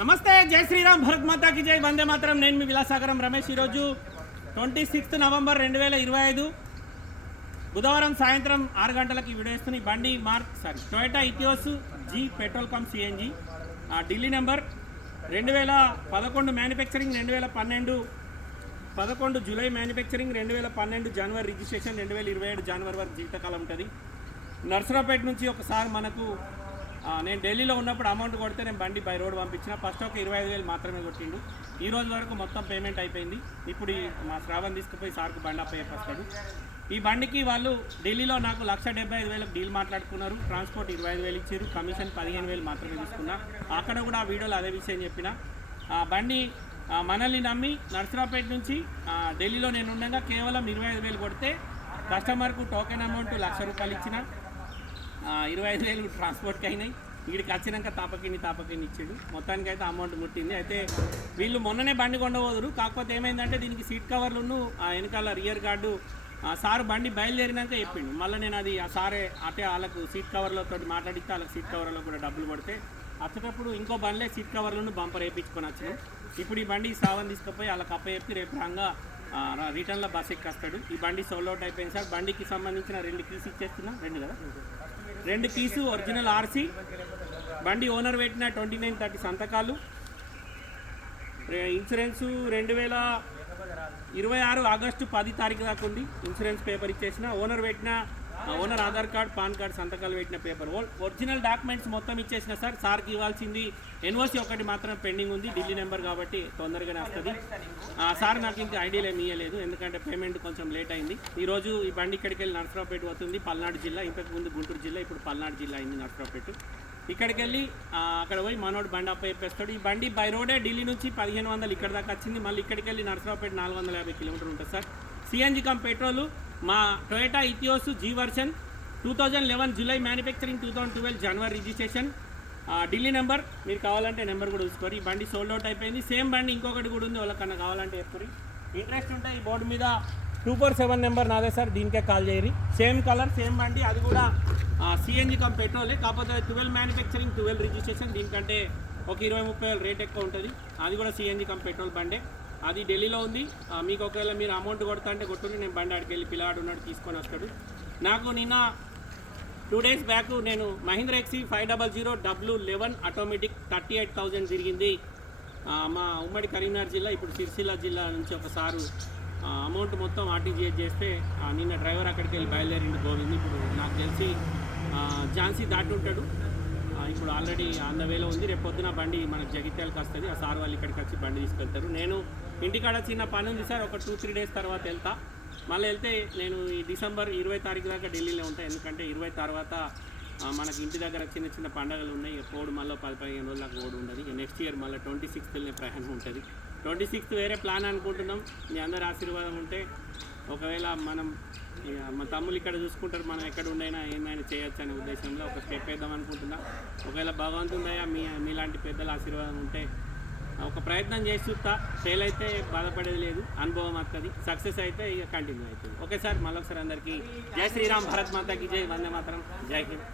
నమస్తే జై శ్రీరామ్ భరత్ మాతాకి జై వందే మాత్రం. నేను మీ విలాసాగరం రమేష్ ఈరోజు ట్వంటీ సిక్స్త్ నవంబర్ రెండు వేల ఇరవై ఐదు. బుధవారం సాయంత్రం ఆరు గంటలకు ఈ వీడియో ఇస్తున్న బండి mark sorry Toyota Etios G petrol pump CNG Delhi number రెండు వేల పదకొండు మ్యానుఫ్యాక్చరింగ్ రెండు వేల పన్నెండు పదకొండు జూలై మ్యానుఫ్యాక్చరింగ్ రెండు వేల పన్నెండు జనవరి రిజిస్ట్రేషన్ రెండు వేల ఇరవై ఏడు జనవరి వరకు జీవితకాలం ఉంటుంది. నర్సరావుపేట నుంచి ఒకసారి మనకు నేను ఢిల్లీలో ఉన్నప్పుడు అమౌంట్ కొడితే నేను బండి బై రోడ్ పంపించిన. ఫస్ట్ ఒక ఇరవై ఐదు వేలు మాత్రమే కొట్టిండు. ఈ రోజు వరకు మొత్తం పేమెంట్ అయిపోయింది. ఇప్పుడు ఈ మా శ్రావణ్ తీసుకుపోయి సార్కు బండి అప్ప చెప్పేస్తాడు ఈ బండికి వాళ్ళు ఢిల్లీలో నాకు లక్ష డెబ్బై ఐదు వేలకు డీల్ మాట్లాడుకున్నారు. ట్రాన్స్పోర్ట్ ఇరవై ఐదు వేలు ఇచ్చారు కమిషన్ పదిహేను వేలు మాత్రమే తీసుకున్నా. అక్కడ కూడా ఆ వీడియోలో అదే విషయం చెప్పిన. ఆ బండి మనల్ని నమ్మి నర్సరావుపేట నుంచి ఢిల్లీలో నేను ఉండగా కేవలం ఇరవై ఐదు వేలు కొడితే కస్టమర్కు టోకెన్ అమౌంట్ లక్ష రూపాయలు ఇచ్చిన. ఇరవై ఐదు వేలు ట్రాన్స్పోర్ట్కి అయినాయి. వీడికి వచ్చినాక తాపకిని తాపకిని ఇచ్చాడు. మొత్తానికి అయితే అమౌంట్ ముట్టింది. అయితే వీళ్ళు మొన్ననే బండి కొండబోదురు కాకపోతే ఏమైందంటే దీనికి సీట్ కవర్లను ఆ వెనకాల రియర్ గార్డు ఆ సార్ బండి బయలుదేరినాక చెప్పిండు. మళ్ళీ నేను అది ఆ సారే అటే వాళ్ళకు సీట్ కవర్లతో మాట్లాడితే వాళ్ళకి సీట్ కవర్లో కూడా డబ్బులు పడితే వచ్చేటప్పుడు ఇంకో బండిలే సీట్ కవర్లను బంపర్ వేయించుకొని వచ్చినాం. ఇప్పుడు ఈ బండి సావన్ తీసుకుపోయి వాళ్ళకి అప్ప చెప్పి రేపు రంగా రిటర్న్లో బస్ ఎక్కేస్తాడు. ఈ బండి సోల్ అవుట్ అయిపోయింది సార్. బండికి సంబంధించిన రెండు కీస్ ఇచ్చేస్తున్నా. రెండు కదా? రెండు కీసు ఒరిజినల్ ఆర్సీ బండి ఓనర్ పెట్టిన ట్వంటీ నైన్ థర్టీ సంతకాలు. ఇన్సూరెన్సు రెండు వేల ఇరవై ఆరు ఆగస్టు పది తారీఖు దాకా ఉంది. ఇన్సూరెన్స్ పేపర్ ఇచ్చేసిన. ఓనర్ పెట్టిన owner Aadhaar card PAN card సంతకాలు పెట్టిన పేపర్. ఒరిజినల్ డాక్యుమెంట్స్ మొత్తం ఇచ్చేసిన సార్. సార్కి ఇవ్వాల్సింది ఎన్ఓసి ఒకటి మాత్రం పెండింగ్ ఉంది ఢిల్లీ నెంబర్ కాబట్టి తొందరగానే వస్తుంది సార్ నాకు ఇంకా ఐడియాలు ఏమి ఇవ్వలేదు ఎందుకంటే పేమెంట్ కొంచెం లేట్ అయింది. ఈరోజు ఈ బండి ఇక్కడికి వెళ్ళి నర్సరావుపేట వస్తుంది పల్నాడు జిల్లా. ఇంతకు ముందు గుంటూరు జిల్లా ఇప్పుడు పల్నాడు జిల్లా అయింది నర్సరావుపేట. ఇక్కడికి వెళ్ళి అక్కడ పోయి మనోడు బండి అప్ప చెప్పేస్తాడు ఈ బండి బై రోడే ఢిల్లీ నుంచి పదిహేను వందలు ఇక్కడ దాకా వచ్చింది. మళ్ళీ ఇక్కడికి వెళ్ళి నర్సరావుపేట నాలుగు వందల యాభై కిలోమీటర్లు ఉంటుంది సార్. సిఎన్జి కమ్ పెట్రోలు మా Toyota Etios G version two thousand eleven July manufacturing two thousand twelve January registration. Delhi number మీరు కావాలంటే నెంబర్ కూడా చూసుకోరు. ఈ బండి సోల్డ్ అవుట్ అయిపోయింది. సేమ్ బండి ఇంకొకటి కూడా ఉంది వాళ్ళకన్నా కావాలంటే చెప్పుకోరు ఇంట్రెస్ట్ ఉంటే ఈ బోర్డు మీద టూ ఫోర్ సెవెన్ నెంబర్ నాదే సార్ దీనికే కాల్ చేయరి సేమ్ కలర్ సేమ్ బండి అది కూడా సిఎన్జి కమ్ పెట్రోలే. కాకపోతే ట్వెల్వ్ మ్యానుఫ్యాక్చరింగ్ ట్వెల్వ్ రిజిస్ట్రేషన్ దీనికంటే ఒక ఇరవై ముప్పై వేలు రేట్ ఎక్కువ ఉంటుంది. అది కూడా సిఎన్జి కమ్ పెట్రోల్ బండే. అది ఢిల్లీలో ఉంది. మీకు ఒకవేళ మీరు అమౌంట్ కొడతా అంటే కొట్టుని నేను బండి ఆడికి వెళ్ళి పిల్లాడు ఉన్నాడు తీసుకొని వస్తాడు. నాకు నిన్న టూ డేస్ బ్యాక్ నేను Mahindra XUV five double zero W eleven automatic thirty eight thousand తిరిగింది. మా ఉమ్మడి కరీంనగర్ జిల్లా ఇప్పుడు సిరిసిల్ల జిల్లా నుంచి ఒకసారి అమౌంట్ మొత్తం ఆర్టీజీఎస్ చేస్తే నిన్న డ్రైవర్ అక్కడికి వెళ్ళి బయలుదేరిండు గోవింద్. ఇప్పుడు నాకు తెలిసి ఝాన్సీ దాటి ఉంటాడు. ఇప్పుడు ఆల్రెడీ ఆన్ ద వేలో ఉంది. రేపు పొద్దున బండి మనకు జగిత్యాలకు వస్తుంది. ఆ సార్ వాళ్ళు ఇక్కడికి వచ్చి బండి తీసుకెళ్తారు. నేను ఇంటికాడ చిన్న పని ఉంది సార్. ఒక టూ త్రీ డేస్ తర్వాత వెళ్తా. మళ్ళీ వెళ్తే నేను ఈ డిసెంబర్ ఇరవై తారీఖు దాకా ఢిల్లీలో ఉంటాను ఎందుకంటే ఇరవై తర్వాత మనకి ఇంటి దగ్గర చిన్న చిన్న పండగలు ఉన్నాయి. ఇక కోడ్ మళ్ళీ పది పదిహేను రోజులకు కోడ్ ఉండదు. నెక్స్ట్ ఇయర్ మళ్ళీ ట్వంటీ సిక్స్త్నే ప్రయాణం ఉంటుంది. ట్వంటీ సిక్స్త్ వేరే ప్లాన్ అనుకుంటున్నాం. మీ అందరి ఆశీర్వాదం ఉంటే ఒకవేళ మనం ఇక మా తమ్ముళ్ళు ఇక్కడ చూసుకుంటారు మనం ఎక్కడ ఉండైనా ఏమైనా చేయొచ్చు అనే ఉద్దేశంలో ఒక స్టెప్ వేద్దాం అనుకుంటున్నా. ఒకవేళ భగవంతుందయ్యా మీ మీలాంటి పెద్దల ఆశీర్వాదం ఉంటే ఒక ప్రయత్నం చేసి చూస్తా. ఫెయిల్ అయితే బాధపడేది లేదు అనుభవం వస్తుంది సక్సెస్ అయితే ఇక కంటిన్యూ అవుతుంది. ఓకే సార్ మళ్ళొకసారి అందరికీ జై శ్రీరామ్ భరత్ మాతాకి జై. వందే మాత్రం. జై హింద్.